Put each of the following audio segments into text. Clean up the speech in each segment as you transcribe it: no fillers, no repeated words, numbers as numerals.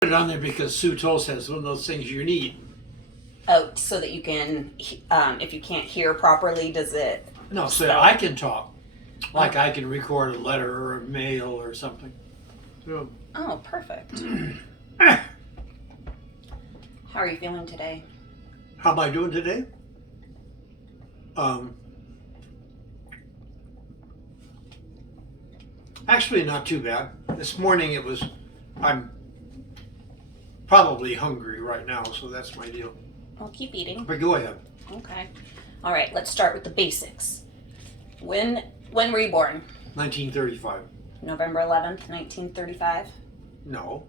Put it on there because Sue Tulsa has one of those things you need. Oh, so that you can, if you can't hear properly, does it? No, so I can talk. Like I can record a letter or a mail or something. So, Oh, perfect. How are you feeling today? how am I doing today? Actually, not too bad. This morning I'm probably hungry right now, so that's my deal. Well, keep eating. But go ahead. Okay. All right, let's start with the basics. When were you born? 1935. November 11th, 1935? No,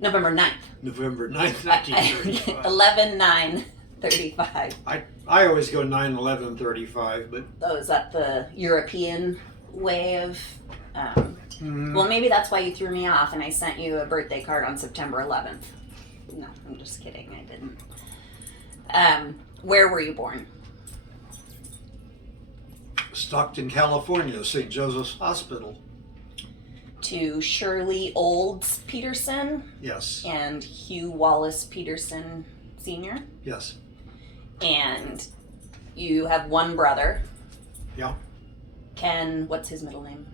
November 9th. November 9th, 1935. 11/9/35. I always go 9/11/35, but Oh, is that the European way of... Well, maybe that's why you threw me off and I sent you a birthday card on September 11th. No, I'm just kidding. I didn't. Where were you born? Stockton, California, St. Joseph's Hospital. To Shirley Olds Peterson Yes, and Hugh Wallace Peterson Sr. yes, And you have one brother, yeah. Ken. What's his middle name?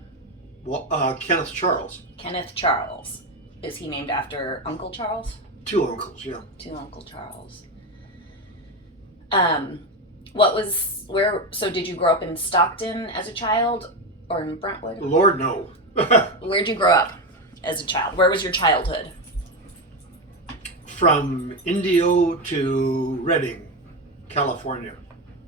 Well, Kenneth Charles. Kenneth Charles. Is he named after Uncle Charles? Two uncles, yeah. To Uncle Charles. So did you grow up in Stockton as a child or in Brentwood? Lord, no. Where'd you grow up as a child? Where was your childhood? From Indio to Redding, California.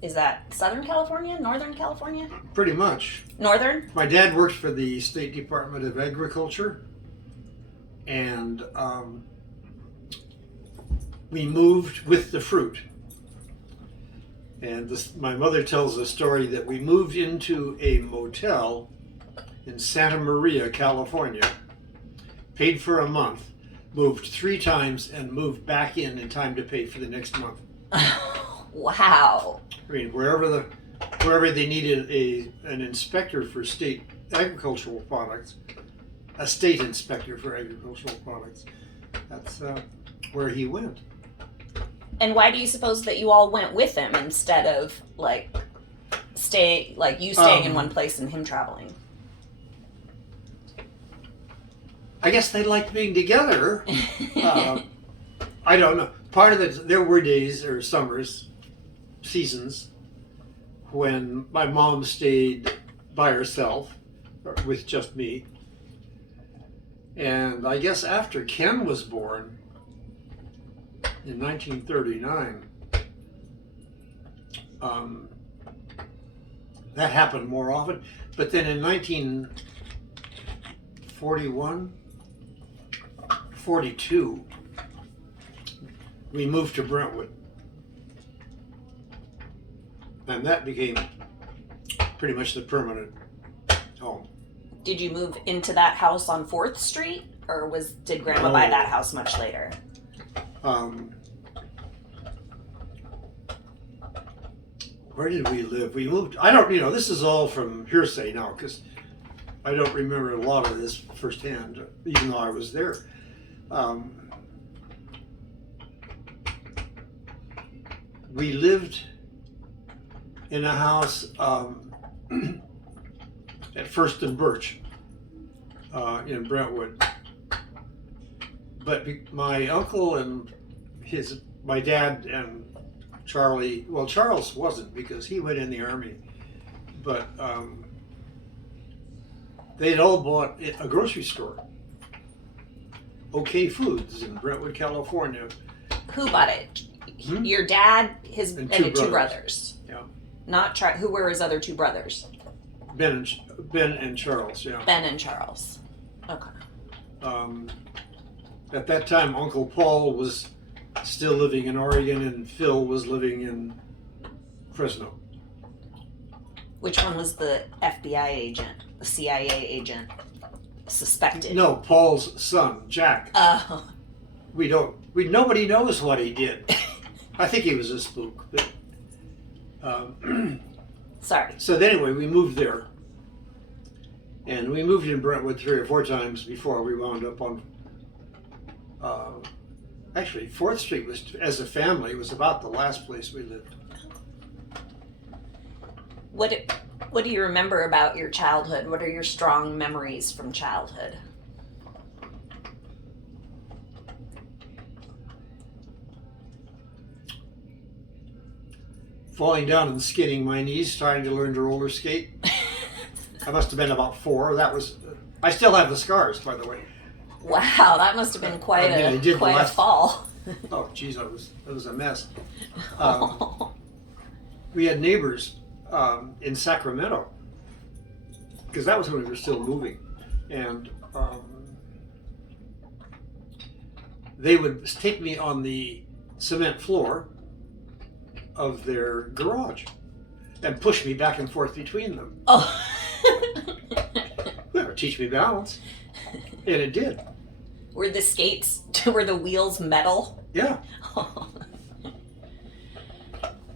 Is that Southern California? Northern California? Pretty much. Northern? My dad worked for the State Department of Agriculture, and we moved with the fruit. And my mother tells a story that we moved into a motel in Santa Maria, California, paid for a month, moved 3 times, and moved back in time to pay for the next month. Wow. I mean, wherever they needed an inspector for state agricultural products, a state inspector for agricultural products, that's where he went. And why do you suppose that you all went with him instead of staying in one place and him traveling? I guess they liked being together. I don't know. Part of it, there were days or seasons, when my mom stayed by herself or with just me. And I guess after Ken was born in 1939, that happened more often. But then in 1941, 42, we moved to Brentwood. And that became pretty much the permanent home. Did you move into that house on 4th Street? Or did Grandma buy that house much later? Where did we live? We moved, this is all from hearsay now, because I don't remember a lot of this firsthand, even though I was there. We lived in a house at First and Birch in Brentwood. But my uncle and my dad and Charlie, well, Charles wasn't because he went in the Army, but they'd all bought a grocery store, OK Foods in Brentwood, California. Who bought it? Your dad, and two brothers. Yeah. Not who were his other 2 brothers? Ben and Charles, yeah. Ben and Charles. Okay. At that time, Uncle Paul was still living in Oregon and Phil was living in Fresno. Which one was the FBI agent, the CIA agent suspected? No, Paul's son, Jack. Oh. Nobody knows what he did. I think he was a spook. But, Sorry. So anyway, we moved there. And we moved in Brentwood 3 or 4 times before we wound up on Actually, 4th Street was, as a family, was about the last place we lived. What do you remember about your childhood? What are your strong memories from childhood? Falling down and skinning my knees, trying to learn to roller skate. I must have been about 4. That was. I still have the scars, by the way. Wow, that must have been quite a fall. Oh, geez, it was a mess. We had neighbors in Sacramento, because that was when we were still moving, and they would take me on the cement floor of their garage and push me back and forth between them. Oh. Well, teach me balance, and it did. Were the wheels metal? Yeah.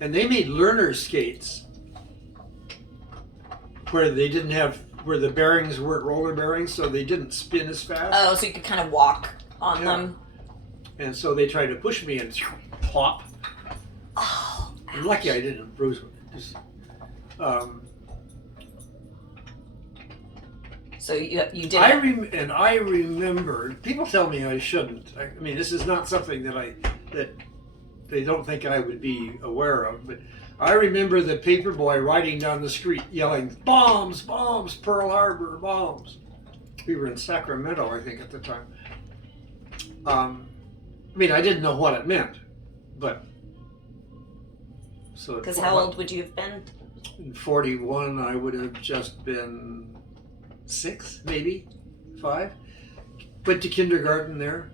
And they made learner skates where the bearings weren't roller bearings, so they didn't spin as fast. Oh, so you could kind of walk on them. And so they tried to push me and plop. Oh, I'm lucky I didn't bruise it. So you did. I remember. People tell me I shouldn't. I mean, this is not something that they don't think I would be aware of. But I remember the paper boy riding down the street yelling, "Bombs! Bombs! Pearl Harbor! Bombs!" We were in Sacramento, I think, at the time. I mean, I didn't know what it meant, but so. Because how old would you have been? In 41, I would have just been 6, maybe 5. Went to kindergarten there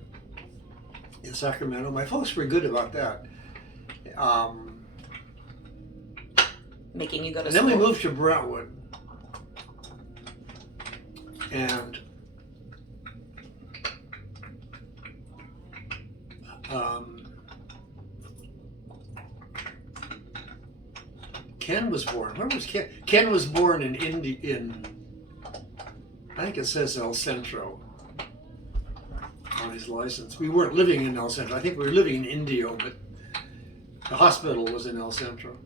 in Sacramento. My folks were good about that. Making you go to and school. then we moved to Brentwood. And Ken was born. Where was Ken? Ken was born in I think it says El Centro on his license. We weren't living in El Centro. I think we were living in Indio, but the hospital was in El Centro.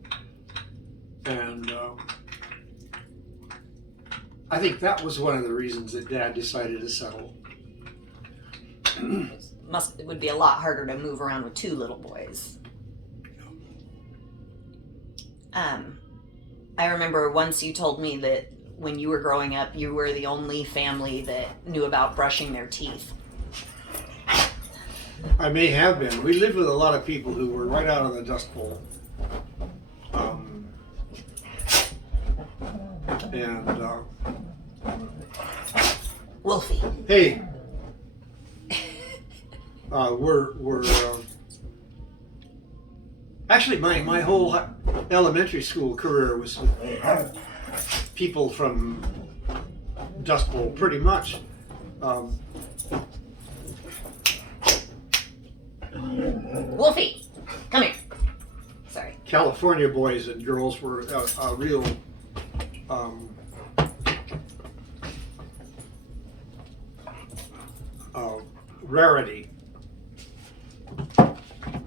And I think that was one of the reasons that Dad decided to settle. It would be a lot harder to move around with 2 little boys. I remember once you told me that when you were growing up, you were the only family that knew about brushing their teeth. I may have been. We lived with a lot of people who were right out of the Dust Bowl. Wolfie. Hey, we're actually my whole elementary school career was with people from Dust Bowl, pretty much. Wolfie, come here. Sorry. California boys and girls were a real rarity.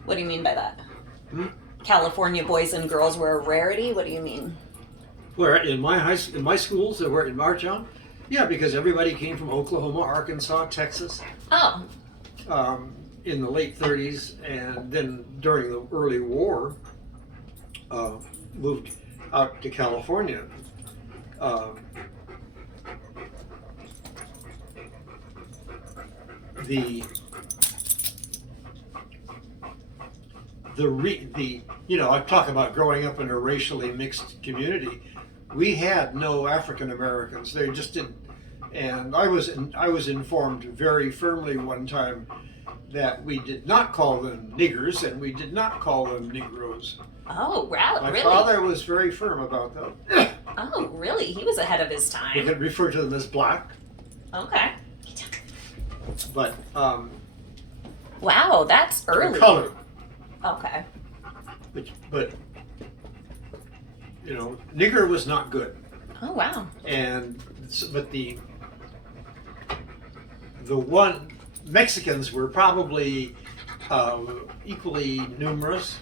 What do you mean by that? California boys and girls were a rarity? What do you mean? Where in my schools that were in Marchon? Yeah, because everybody came from Oklahoma, Arkansas, Texas. Oh. In the late 30s, and then during the early war, moved out to California. I talk about growing up in a racially mixed community. We had no African Americans. They just didn't. And I was informed very firmly one time that we did not call them niggers and we did not call them Negroes. Oh, wow, My really? father was very firm about that. Oh, really? He was ahead of his We time. could refer to them as black. Okay. But Wow, that's early. color. Okay. But nigger was not good. Oh, wow. And but the Mexicans were probably equally numerous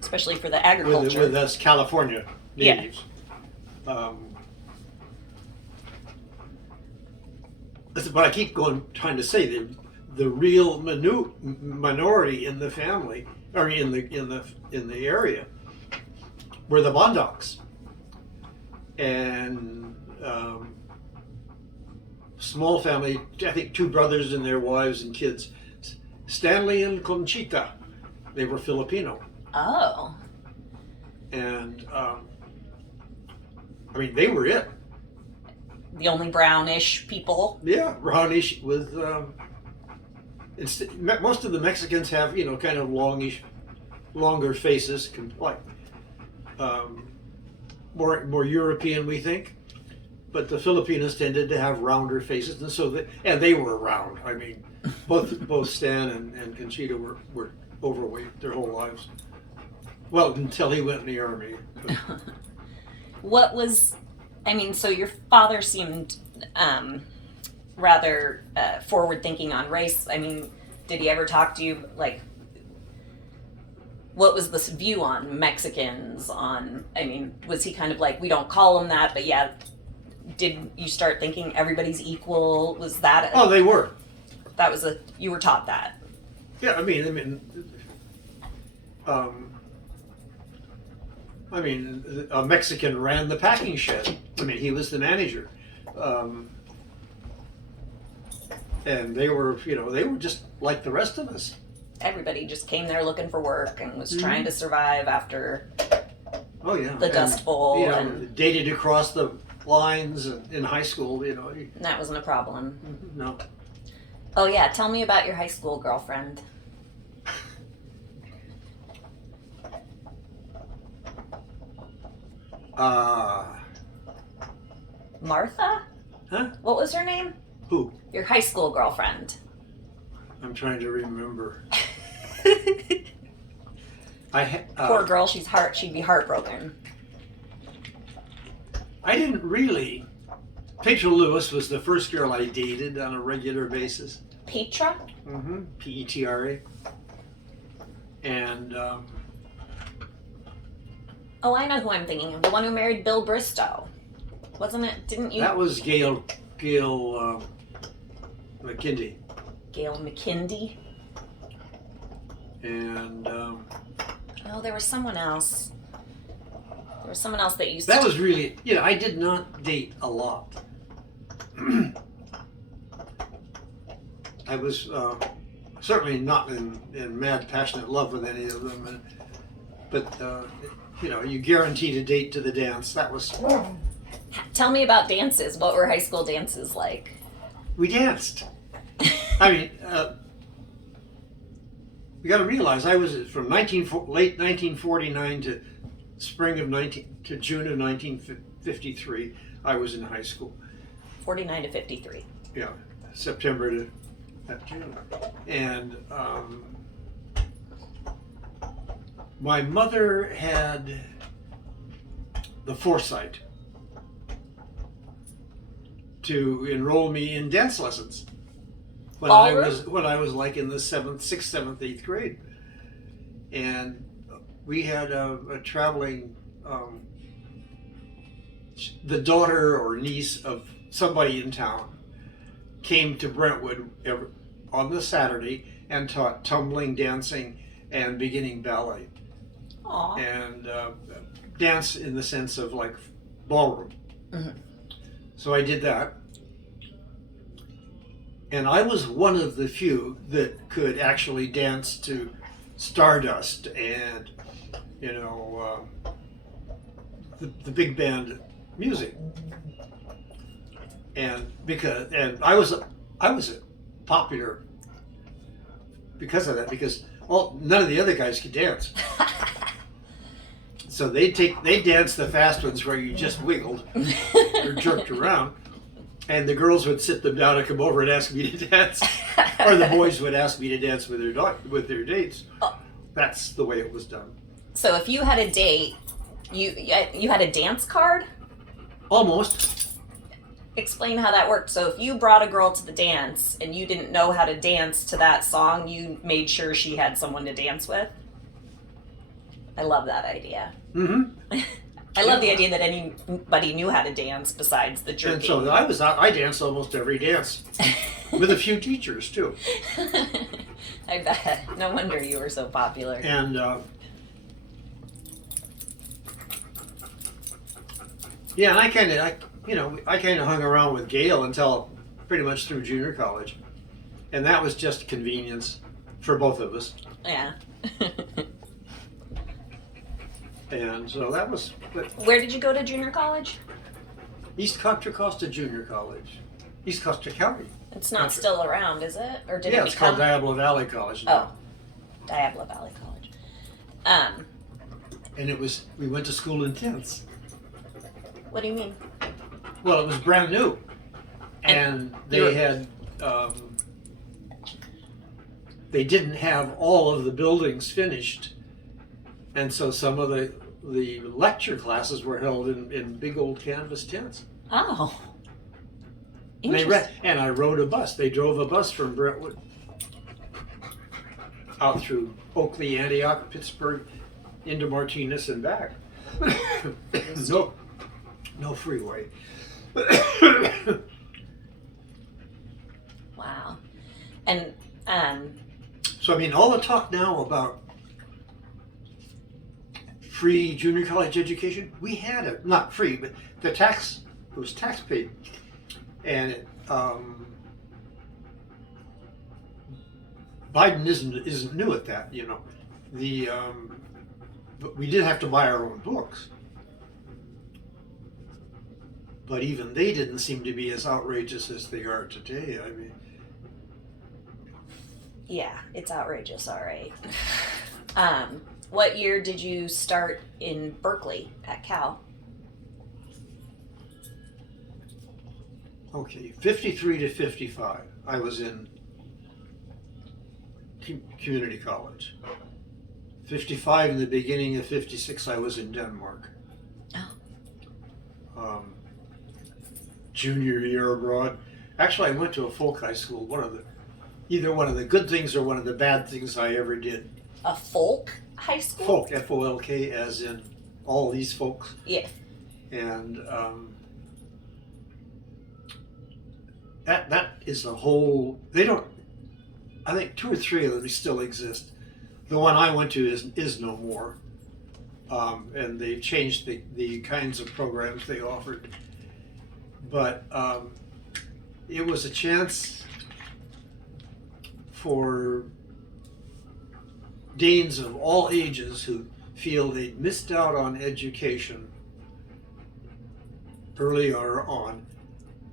Especially for the agriculture. with us California natives. But I keep trying to say the real minority in the family, or in the area, were the Bondocs, and small family. I think 2 brothers and their wives and kids, Stanley and Conchita. They were Filipino, Oh. and I mean they were it. The only brownish people. Yeah, brownish with. Most of the Mexicans have, kind of longer faces, like more European, we think. But the Filipinos tended to have rounder faces, and they were round. I mean, both Stan and Conchita were overweight their whole lives. Well, until he went in the army. So your father seemed rather forward-thinking on race. I mean, did he ever talk to you, like, what was this view on Mexicans? Was he kind of like, we don't call them that, but yeah, did you start thinking everybody's equal? Was that Oh, they were. You were taught that? Yeah, I mean, a Mexican ran the packing shed. I mean, he was the manager. And they were just like the rest of us. Everybody just came there looking for work and was trying to survive after the Dust Bowl. And dated across the lines in high school, And that wasn't a problem. No. Oh yeah, tell me about your high school girlfriend. Martha? Huh? What was her name? Who? Your high school girlfriend. I'm trying to remember. Poor girl, she'd be heartbroken. I didn't really. Petra Lewis was the first girl I dated on a regular basis. Petra? Mm-hmm. Petra. And oh, I know who I'm thinking of. The one who married Bill Bristow. Wasn't it? Didn't you? that was Gail McKindy. Gail McKindy? And Oh, there was someone else. There was someone else that used that to... was really, I did not date a lot. I was certainly not in mad, passionate love with any of them. But you guaranteed a date to the dance. That was... Tell me about dances. What were high school dances like? We danced. I mean, we got to realize I was from late 1949 to June of 1953. I was in high school. 49 to 53. Yeah, September to June, and my mother had the foresight to enroll me in dance lessons when I was like in the 6th, 7th, 8th grade, and we had a traveling the daughter or niece of somebody in town came to Brentwood on the Saturday and taught tumbling, dancing, and beginning ballet. Aww. And dance in the sense of like ballroom. Mm-hmm. So I did that. And I was one of the few that could actually dance to Stardust and, the big band music. And I was popular because of that, because none of the other guys could dance. So they danced the fast ones where you just wiggled or jerked around, and the girls would sit them down and come over and ask me to dance, or the boys would ask me to dance with their dates. That's the way it was done. So if you had a date, you had a dance card? Almost. explain how that worked. So if you brought a girl to the dance and you didn't know how to dance to that song, you made sure she had someone to dance with. I love that idea. Mm-hmm. I love the idea that anybody knew how to dance besides the jerking. And so I danced almost every dance with a few teachers too. I bet. No wonder you were so popular. And yeah, and I kind of hung around with Gail until pretty much through junior college, and that was just convenience for both of us. Yeah. And so that was. Where did you go to junior college? East Contra Costa Junior College, East Costa County. It's not still around, is it? Or did it become? It's called Diablo Valley College now. Oh, Diablo Valley College. And we went to school in tents. What do you mean? Well, it was brand new, and they had they didn't have all of the buildings finished, and so some of the lecture classes were held in big old canvas tents. Oh. And I rode a bus. They drove a bus from Brentwood out through Oakley, Antioch, Pittsburgh, into Martinez and back. No freeway. Wow. And so I mean, all the talk now about free junior college education, we had it, not free, but it was tax paid. And Biden isn't new at that, you know. But we did have to buy our own books. But even they didn't seem to be as outrageous as they are today. I mean, yeah, it's outrageous, all right. What year did you start in Berkeley at Cal? Okay, 53 to 55, I was in community college. 55 in the beginning of 56, I was in Denmark. Oh. Junior year abroad. Actually, I went to a folk high school. Either one of the good things or one of the bad things I ever did. A folk high school? Folk, F-O-L-K, as in all these folks. Yeah. And that is a whole. I think 2 or 3 of them still exist. The one I went to is no more, and they've changed the kinds of programs they offered. But it was a chance for Danes of all ages who feel they'd missed out on education earlier on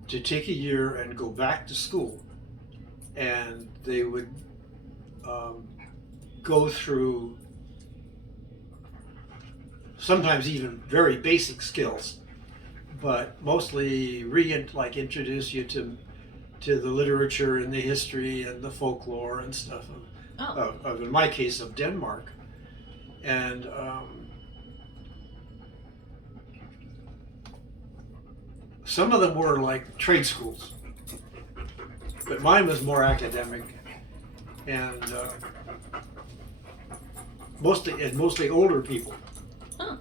to take a year and go back to school, and they would go through sometimes even very basic skills, but mostly introduce you to the literature and the history and the folklore and stuff of in my case, of Denmark. And some of them were like trade schools, but mine was more academic, and mostly older people. Oh.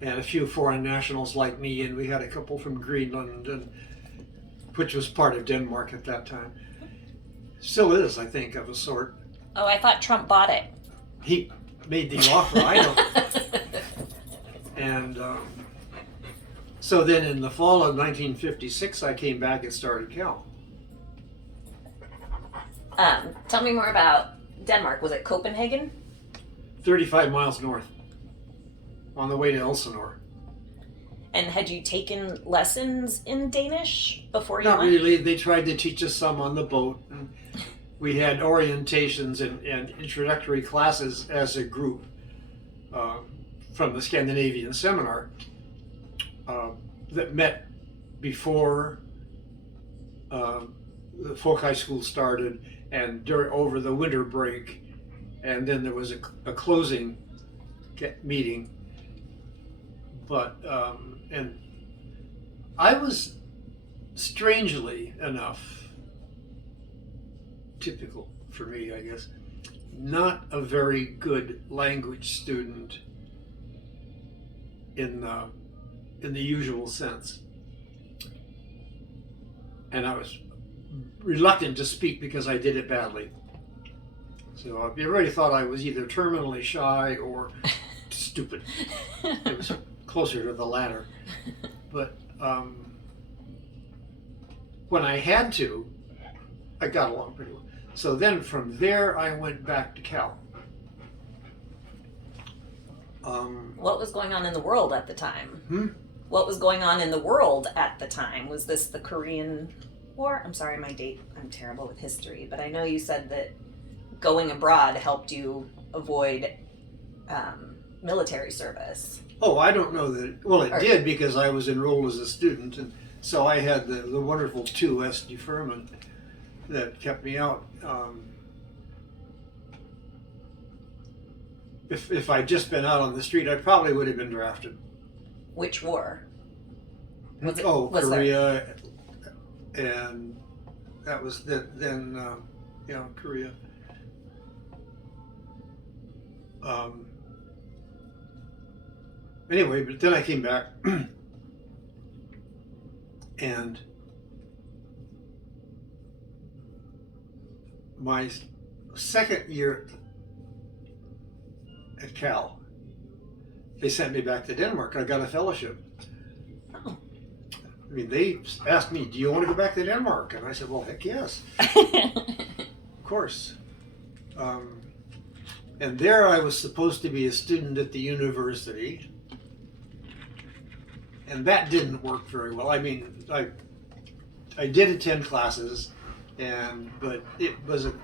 And a few foreign nationals like me, and we had a couple from Greenland, which was part of Denmark at that time. Still is, I think, of a sort. Oh, I thought Trump bought it. He made the offer, I don't. And so then in the fall of 1956, I came back and started Cal. Tell me more about Denmark. Was it Copenhagen? 35 miles north, on the way to Elsinore. And had you taken lessons in Danish before you Not went? really. They tried to teach us some on the boat. And we had orientations and introductory classes as a group from the Scandinavian seminar that met before the folk high school started and over the winter break. And then there was a closing meeting. But, and I was strangely enough, typical for me, I guess, not a very good language student in the usual sense. And I was reluctant to speak because I did it badly. So everybody thought I was either terminally shy or stupid. It was closer to the latter. But when I had to, I got along pretty well. So then from there, I went back to Cal. What was going on in the world at the time? What was going on in the world at the time? Was this the Korean War? I'm sorry, I'm terrible with history, but I know you said that going abroad helped you avoid military service. Oh, I don't know that. Well, it did because I was enrolled as a student, and so I had the wonderful 2S deferment that kept me out. If I'd just been out on the street, I probably would have been drafted. Which war? Was Korea, and that was then Korea. Anyway, but then I came back, and my second year at Cal, they sent me back to Denmark. I got a fellowship. Oh. I mean, they asked me, do you want to go back to Denmark? And I said, well, heck yes. Of course. And there I was supposed to be a student at the university. And that didn't work very well. I mean, I did attend classes, but it wasn't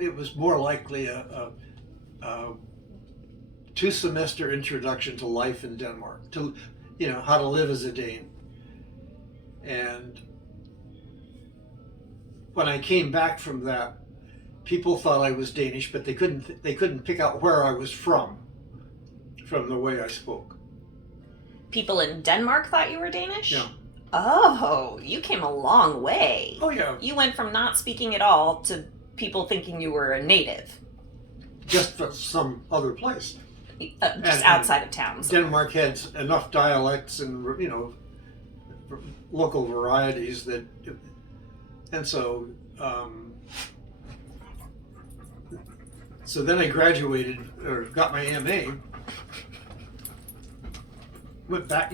it was more likely a 2-semester introduction to life in Denmark, to how to live as a Dane. And when I came back from that, people thought I was Danish, but they couldn't pick out where I was from the way I spoke. People in Denmark thought you were Danish? Yeah. Oh, you came a long way. Oh yeah. You went from not speaking at all to people thinking you were a native. Just from some other place. Just outside of town. So. Denmark had enough dialects and local varieties and so so then I graduated or got my MA. Went back,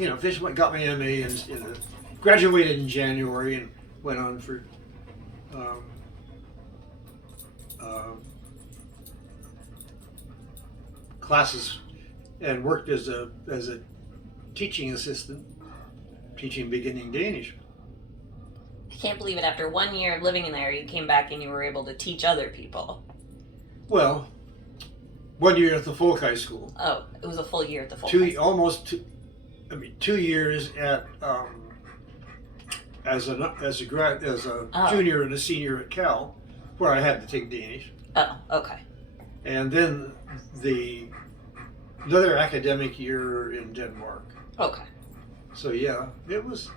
got my MA and graduated in January and went on for classes and worked as a teaching assistant, teaching beginning Danish. I can't believe it. After 1 year of living in there, you came back and you were able to teach other people. Well, 1 year at the folk high school. Oh, it was a full year at the folk high school. 2 years at as a junior and a senior at Cal, where I had to take Danish. Oh, okay. And then another academic year in Denmark. Okay. So yeah, it was.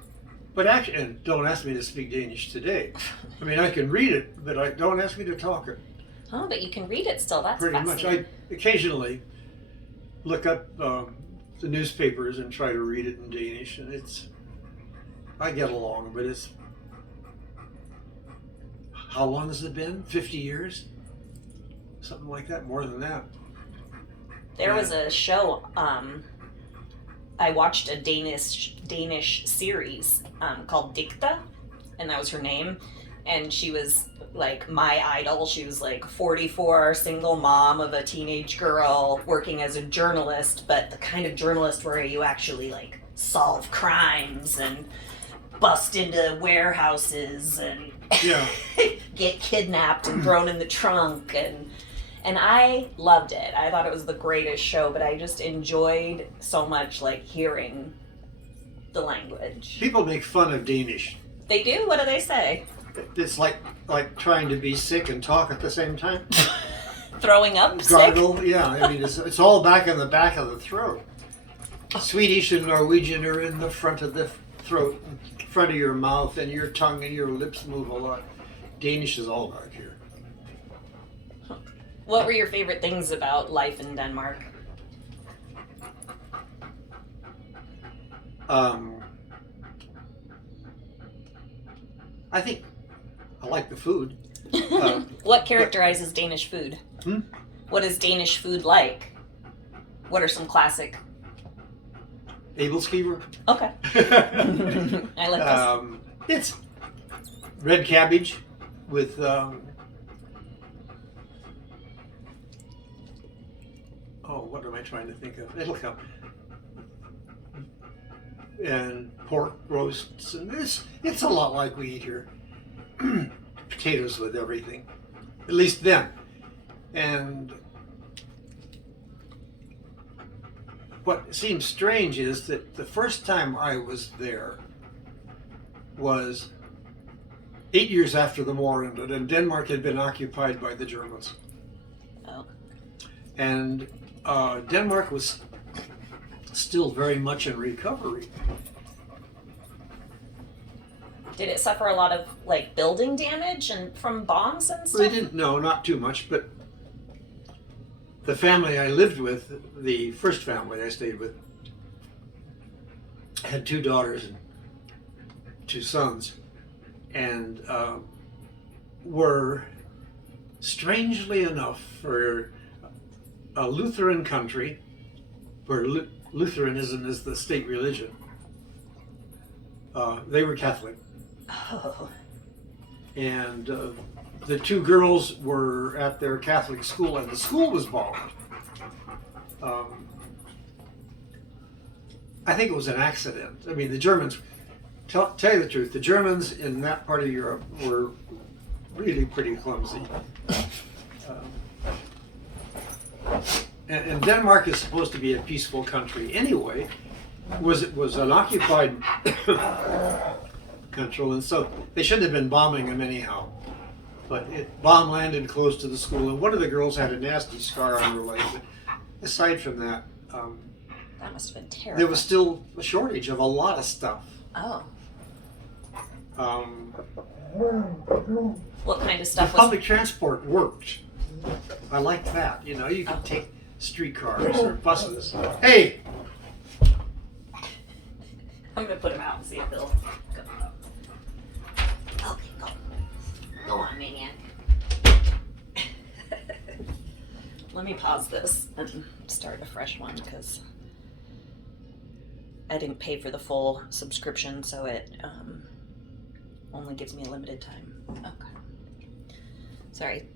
But actually, and don't ask me to speak Danish today. I mean, I can read it, but don't ask me to talk it. Oh, but you can read it still. That's pretty much. I occasionally look up the newspapers and try to read it in Danish, and I get along, but it's. How long has it been? 50 years? Something like that, more than that. There was a show, I watched a Danish series called Dicta, and that was her name, and she was like my idol. She was like 44, single mom of a teenage girl working as a journalist, but the kind of journalist where you actually like solve crimes and bust into warehouses and get kidnapped and thrown in the trunk, and I loved it. I thought it was the greatest show, but I just enjoyed so much like hearing the language. People make fun of Danish. They do? What do they say? It's like trying to be sick and talk at the same time. Throwing up Gargle, sick? yeah. I mean, it's all back in the back of the throat. Swedish and Norwegian are in the front of the throat, front of your mouth, and your tongue and your lips move a lot. Danish is all back here. What were your favorite things about life in Denmark? I think I like the food. What characterizes Danish food? What is Danish food like? What are some classic? Abelskiver. Okay. I like this. It's red cabbage with what am I trying to think of? It'll come. And pork roasts, and it's a lot like we eat here. Potatoes with everything, at least then. And what seems strange is that the first time I was there was 8 years after the war ended, and Denmark had been occupied by the Germans. Oh. And Denmark was still very much in recovery. Did it suffer a lot of like building damage and from bombs and stuff? They didn't know, not too much, but the family I lived with, the first family I stayed with, had 2 daughters and 2 sons, and were, strangely enough, for a Lutheran country, where Lutheranism is the state religion, they were Catholic. Oh. And the 2 girls were at their Catholic school, and the school was bombed. I think it was an accident. I mean, the Germans, tell you the truth, the Germans in that part of Europe were really pretty clumsy. And Denmark is supposed to be a peaceful country anyway. It was an occupied country, and so they shouldn't have been bombing them anyhow. But bomb landed close to the school, and one of the girls had a nasty scar on her leg. But aside from that, That must have been terrible. there was still a shortage of a lot of stuff. Oh. Um, What kind of the stuff was? public transport worked. I liked that. You know, you could take streetcars or buses. Hey, I'm gonna put him out and see if he'll go. Okay, go. Go on, maniac. Let me pause this and start a fresh one because I didn't pay for the full subscription, so it only gives me a limited time. Okay. Sorry.